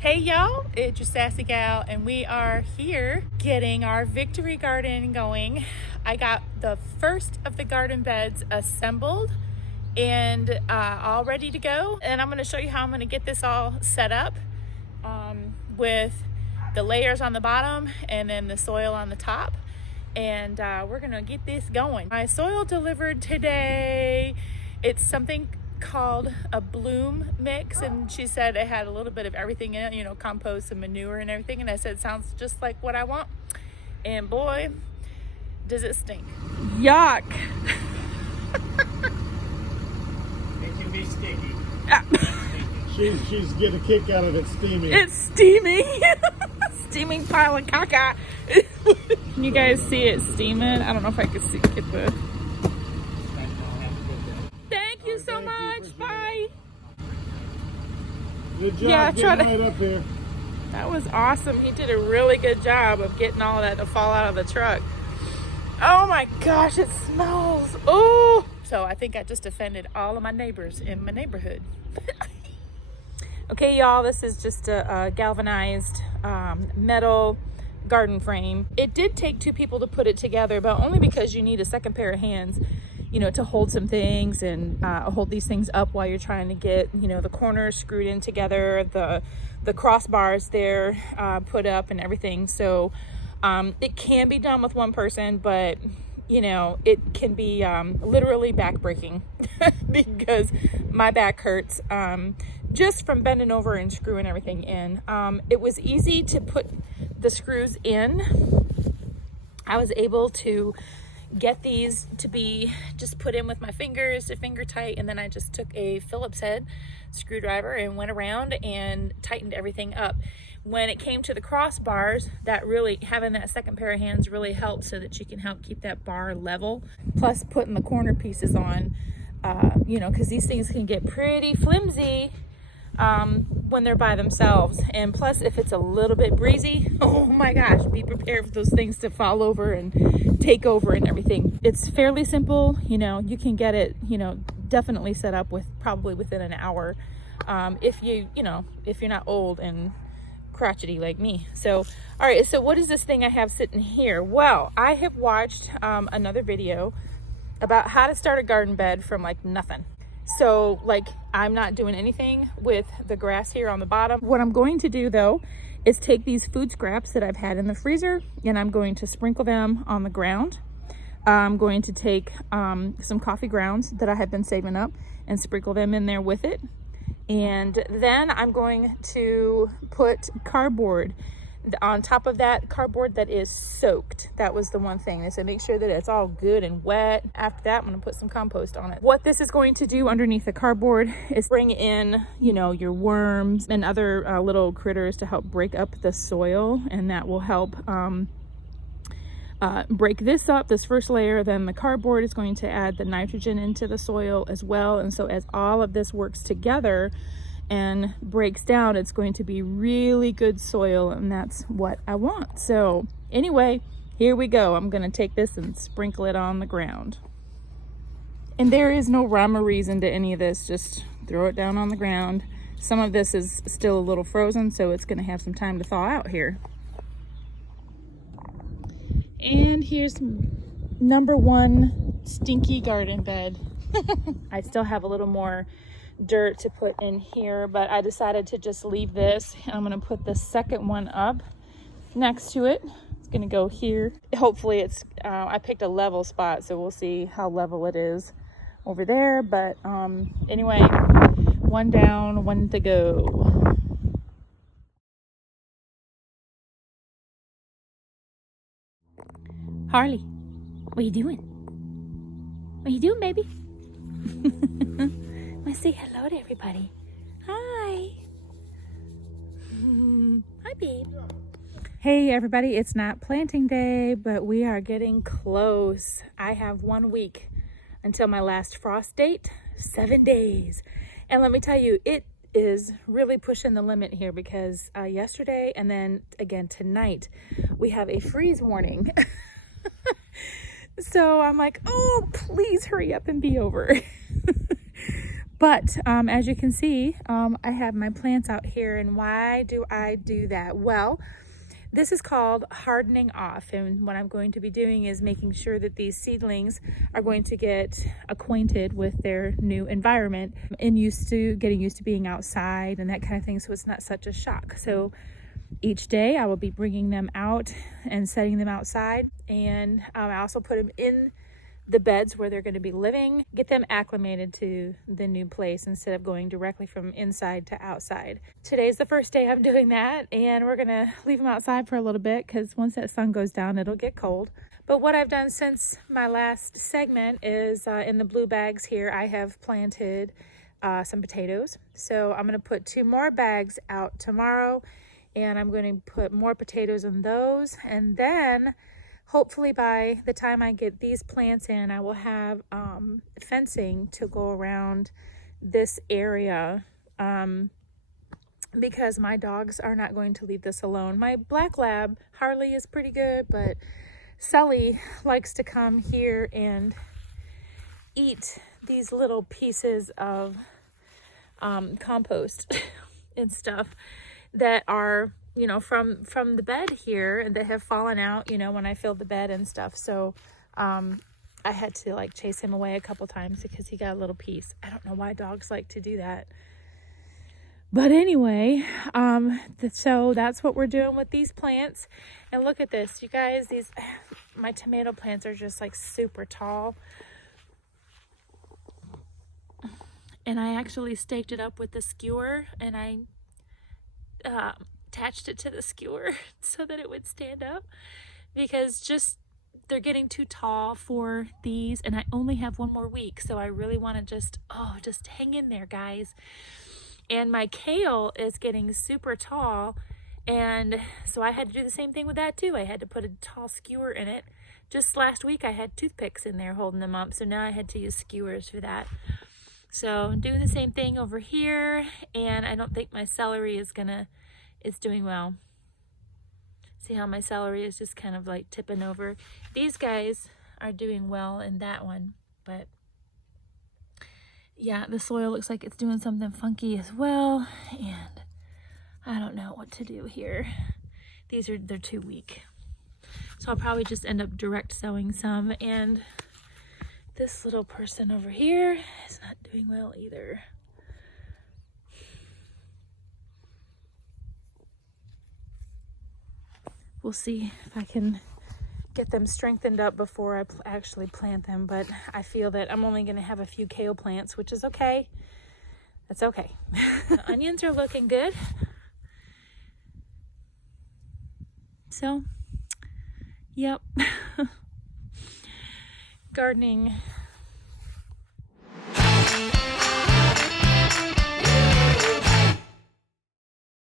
Hey y'all, it's your sassy gal and we are here getting our victory garden going. I got the first of the garden beds assembled and all ready to go, and I'm going to show you how I'm going to get this all set up with the layers on the bottom and then the soil on the top, and we're going to get this going. My soil delivered today. It's something called a bloom mix, and she said it had a little bit of everything in it, you know, compost and manure and everything, and I said sounds just like what I want, and boy does it stink. Yuck. It can be sticky. She's getting a kick out of it steaming. It's steaming. Steaming pile of caca. Can you guys see it steaming? I don't know if I can see, get the... Thank you so much. Bye. Good job getting right up here. That was awesome. He did a really good job of getting all that to fall out of the truck. Oh my gosh, it smells. Oh, so I think I just offended all of my neighbors in my neighborhood. Okay, y'all, this is just a galvanized metal garden frame. It did take two people to put it together, but only because you need a second pair of hands, you know, to hold some things and hold these things up while you're trying to get, you know, the corners screwed in together, the crossbars there put up and everything. So it can be done with one person, but you know, it can be literally back-breaking because my back hurts just from bending over and screwing everything in. It was easy to put the screws in. I was able to get these to be just put in with my fingers to finger tight, and then I just took a Phillips head screwdriver and went around and tightened everything up. When it came to the crossbars, that really, having that second pair of hands really helped so that you can help keep that bar level. Plus putting the corner pieces on, you know, because these things can get pretty flimsy when they're by themselves. And plus, if it's a little bit breezy, oh my gosh, be prepared for those things to fall over and take over and everything. It's fairly simple, you know, you can get it, you know, definitely set up with probably within an hour, if you know, if you're not old and crotchety like me. So, all right, so what is this thing I have sitting here? Well, I have watched another video about how to start a garden bed from like nothing. So like, I'm not doing anything with the grass here on the bottom. What I'm going to do though is take these food scraps that I've had in the freezer, and I'm going to sprinkle them on the ground. I'm going to take some coffee grounds that I have been saving up and sprinkle them in there with it. And then I'm going to put cardboard on top of that, cardboard that is soaked. That was the one thing. So make sure that it's all good and wet. After that, I'm going to put some compost on it. What this is going to do underneath the cardboard is bring in, you know, your worms and other little critters to help break up the soil, and that will help break this up, this first layer. Then the cardboard is going to add the nitrogen into the soil as well. And so as all of this works together and breaks down, it's going to be really good soil, and that's what I want. So anyway, here we go. I'm going to take this and sprinkle it on the ground. And there is no rhyme or reason to any of this. Just throw it down on the ground. Some of this is still a little frozen, so it's going to have some time to thaw out here. And here's number one stinky garden bed. I still have a little more dirt to put in here, but I decided to just leave this. I'm going to put the second one up next to it. It's going to go here. Hopefully it's, I picked a level spot, so we'll see how level it is over there. But anyway, one down, one to go. Harley, what are you doing? What are you doing, baby? Let's say hello to everybody. Hi. Hi, babe. Hey, everybody. It's not planting day, but we are getting close. I have 1 week until my last frost date, 7 days. And let me tell you, it is really pushing the limit here because yesterday and then again tonight, we have a freeze warning. So I'm like, oh, please hurry up and be over. But as you can see, I have my plants out here. And why do I do that? Well, this is called hardening off, and what I'm going to be doing is making sure that these seedlings are going to get acquainted with their new environment and getting used to being outside and that kind of thing, so it's not such a shock. So each day I will be bringing them out and setting them outside, and I also put them in the beds where they're going to be living, get them acclimated to the new place instead of going directly from inside to outside. Today's the first day I'm doing that, and we're going to leave them outside for a little bit because once that sun goes down, it'll get cold. But what I've done since my last segment is in the blue bags here, I have planted some potatoes. So I'm going to put 2 more bags out tomorrow, and I'm going to put more potatoes in those, and then hopefully by the time I get these plants in, I will have fencing to go around this area because my dogs are not going to leave this alone. My black lab, Harley, is pretty good, but Sully likes to come here and eat these little pieces of compost and stuff that are, you know, from the bed here that have fallen out, you know, when I filled the bed and stuff. So I had to like chase him away a couple times because he got a little piece. I don't know why dogs like to do that. But anyway, so that's what we're doing with these plants. And look at this, you guys, my tomato plants are just like super tall. And I actually staked it up with the skewer, and I attached it to the skewer so that it would stand up, because they're getting too tall for these, and I only have 1 more week, so I really want to just hang in there, guys. And my kale is getting super tall, and so I had to do the same thing with that too. I had to put a tall skewer in it. Just last week I had toothpicks in there holding them up, so now I had to use skewers for that. So I'm doing the same thing over here, and I don't think my celery is doing well. See how my celery is just kind of like tipping over. These guys are doing well in that one, but yeah, the soil looks like it's doing something funky as well, and I don't know what to do here. They're too weak. So I'll probably just end up direct sowing some, and this little person over here is not doing well either. We'll see if I can get them strengthened up before I actually plant them, but I feel that I'm only going to have a few kale plants, which is okay. That's okay. The onions are looking good. So, yep. Gardening